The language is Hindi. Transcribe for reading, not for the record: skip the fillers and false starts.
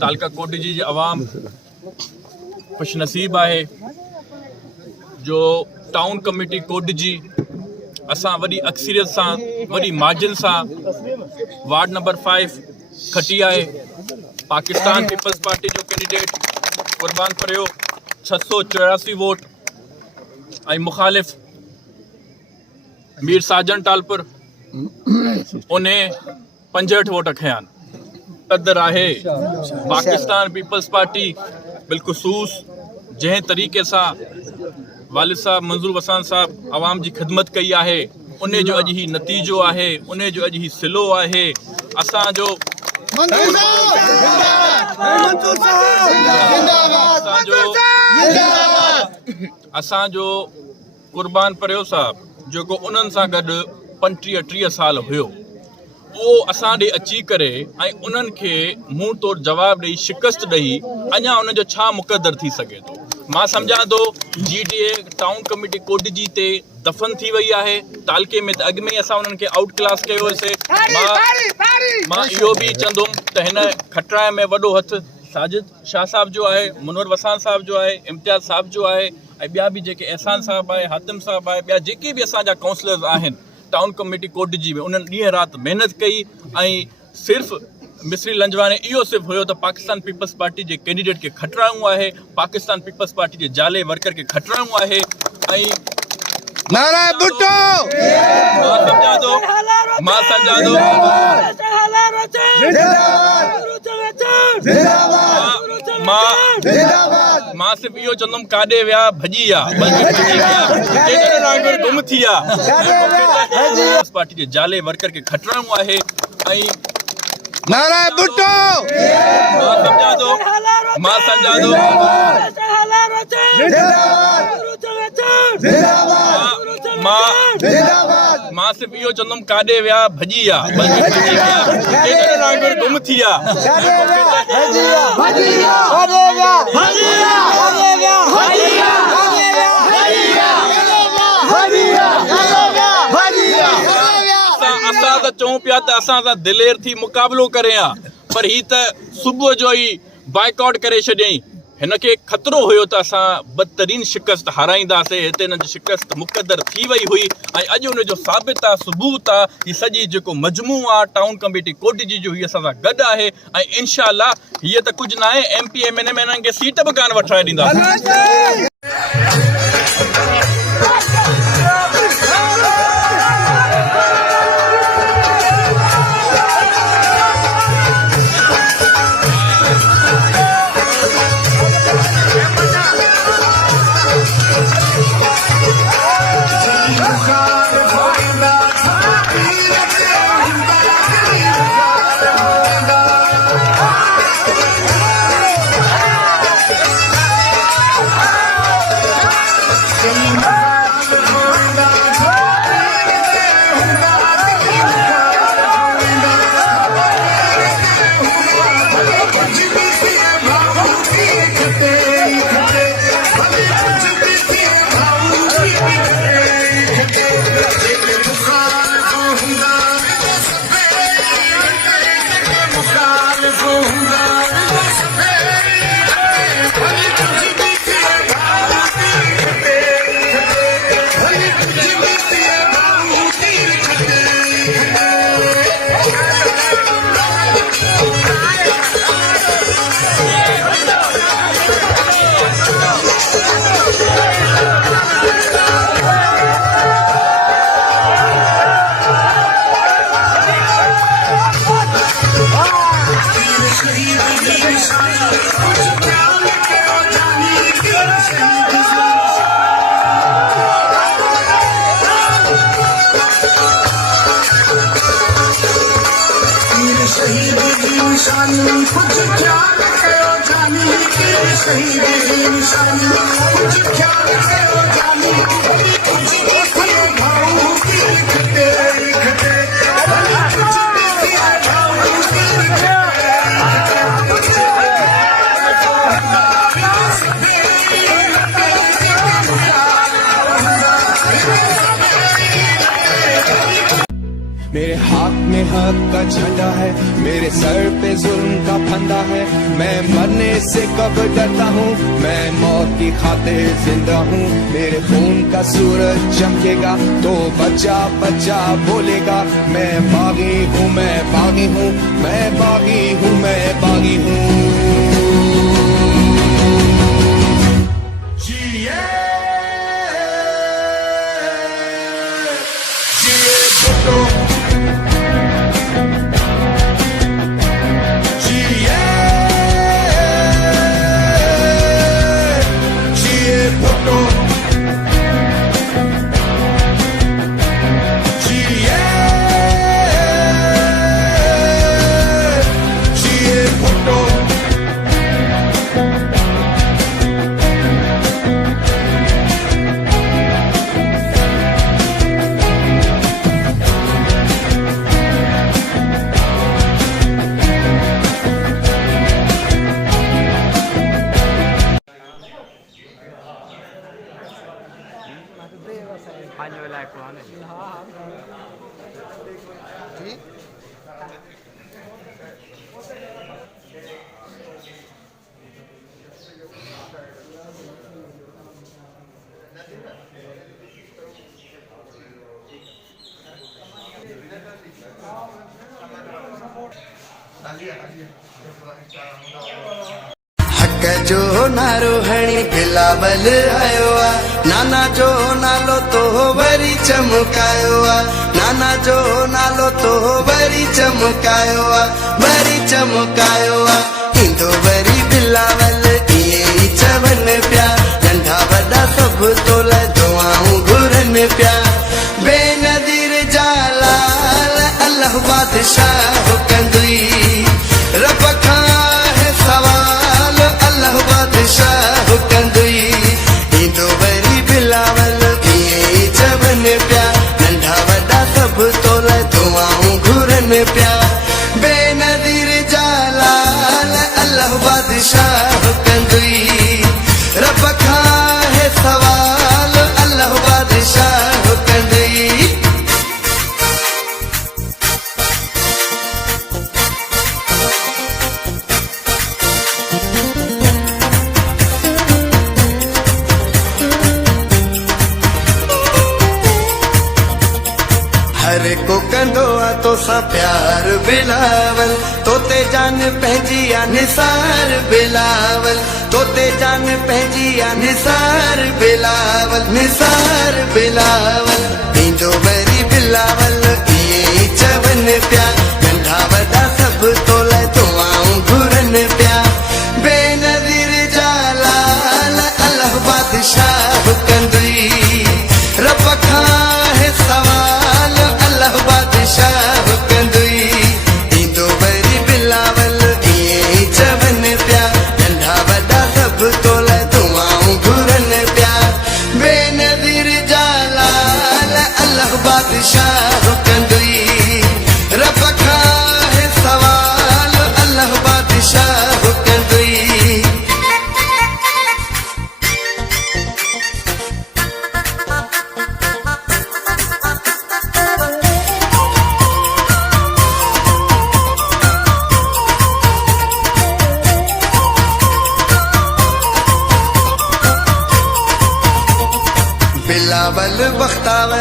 तालका कोटी जी आवाम खुश नसीब है जो टाउन कमेटी कोट जी असां वॾी अक्सरियत सां वॾी मार्जिन सां वार्ड नंबर 5 खटी है। पाकिस्तान पीपल्स पार्टी जो कैंडिडेट कुर्बान पड़ियो 684 वोट ऐं मुखालिफ़ मीर साजन टालपुर उन्हें 65 वोट खयान कदर है। पाकिस्तान पीपल्स पार्टी बिलखुसूस जै तरीक़े से वालिद साहब मंजूर वसान साहब आवाम की खिदमत कई है उन जो अज ही नतीजो है, उन जो अज ही सिलो है। असांजो कुर्बान पड़ियो साहब जो उन्हनि सां गॾु 35-30 साल हुयो वो असां ॾे अची करे ऐं उन्हनि खे मुंह तोड़ जवाब ॾेई शिकस्त ॾेई अञा उन जो छा मुक़दर थी सघे थो। मां सम्झां थो GTA टाउन कमेटी कोट जी ते दफ़न थी वई है। तालके में अॻु में ही असां उन्हनि खे आउट क्लास कयो हुयोसीं। मां इहो बि चवंदुमि त हिन खटराए में वॾो हथ साजिद शाह साहब जो है, मुनवर वसान साहब जो है, इम्तियाज़ साहब जो है ऐं ॿिया बि जेके एहसान साहब है, हातिम साहब है, ॿिया जेके भी असांजा काउंसलर्स आहिनि टाउन कमेटी कोट जी में उन्हनि ॾींहं राति महिनत कई ऐं सिर्फ़ मिस्री लंजवाने इहो सिर्फ़ हुयो त पाकिस्तान पीपल्स पार्टी के कैंडिडेट के खटरायूं है, पाकिस्तान पीपल्स पार्टी के जाले वर्कर के खटरायूं है। नाराए भुट्टो मां सम्झां थो मां सिर्फ इहो चवंदुमि काॾे विया भॼी गुम थी पार्टी के जाले वर्कर के खटरायूं है। नाराए भुट्टो मां सम्झां थो मां सिर्फ इहो चवंदुमि काॾे विया भॼी गुम थी असां त चऊं पिया त असां सां दिलेर थी मुक़ाबिलो करे पर ही त सुबुह जो ही बाइकआउट करे छॾियईं। हिन खे ख़तरो हुयो त असां बदतरीन शिकस्त हाराईंदासीं। हिते हिन जी शिकस्त मुक़दर थी वई हुई ऐं अॼु उन जो साबित आहे, सबूत आहे। ही सॼी जेको मजमू आहे टाउन कमेटी कोट जी जो हीअ असां सां गॾु आहे ऐं इंशाअल्लाह हीअ त कुझु न आहे MP MNA में हिननि खे सीट बि कान वठाए ॾींदासीं। मेरे हाथ हाथ में हक का झंडा है, मेरे सर पे जुल्म का फंदा है। मैं मरने से कब डरता हूँ, मैं मौत की खातिर जिंदा हूँ। मेरे खून का सूरज चमकेगा तो बच्चा बच्चा बोलेगा, मैं बागी हूँ, मैं बागी हूँ, मैं बागी हूँ, मैं बागी हूँ। हक जो नारो हणी बिलावल आयो आ, नाना जो नालो तो वरी चमकायो आ, नाना जो नालो तो वरी चमकायो आ, वरी चमकायो आ। इंदो वरी बिलावल इए ई चवन प्या, नंढा वॾा सब तोला दुआऊं घुरन प्या। बेनज़ीर जालाल अल्लाह बादशाह कंदुई, रब खां है सवाल अल्लाह बादशाह कंदुई। इंदो वरी बिलावल इए चवन प्या, नंढा वॾा सब तोला दुआऊं घुरन प्या। बेनज़ीर जालाल अल्लाह बादशाह कंदुई, रब खां है सवाल अल्लाह बादशाह कंदुई। हर को कंदो आ तोसां प्यार बिलावल, तोते जान पंहिंजी आ निसार बिलावल, तोते जान पंहिंजी आ निसार बिलावल, निसार बिलावल। इंदो वरी बिलावल इए चवन प्या, नंढा वॾा सब तोला दुआऊं घुरन प्या। बेनज़ीर जालाल अल्लाह बादशाह कंदुई, रब खां है सवाल अल्लाह बादशाह कंदुई। इंदो वरी बिलावल इए चवन प्या, नंढा वॾा सब तोला दुआऊं घुरन प्या। बेनज़ीर जालाल अल्लाह बादशाह कंदुई, रब खां है सवाल अल्लाह बादशाह कंदुई। बिलावल बख्तावर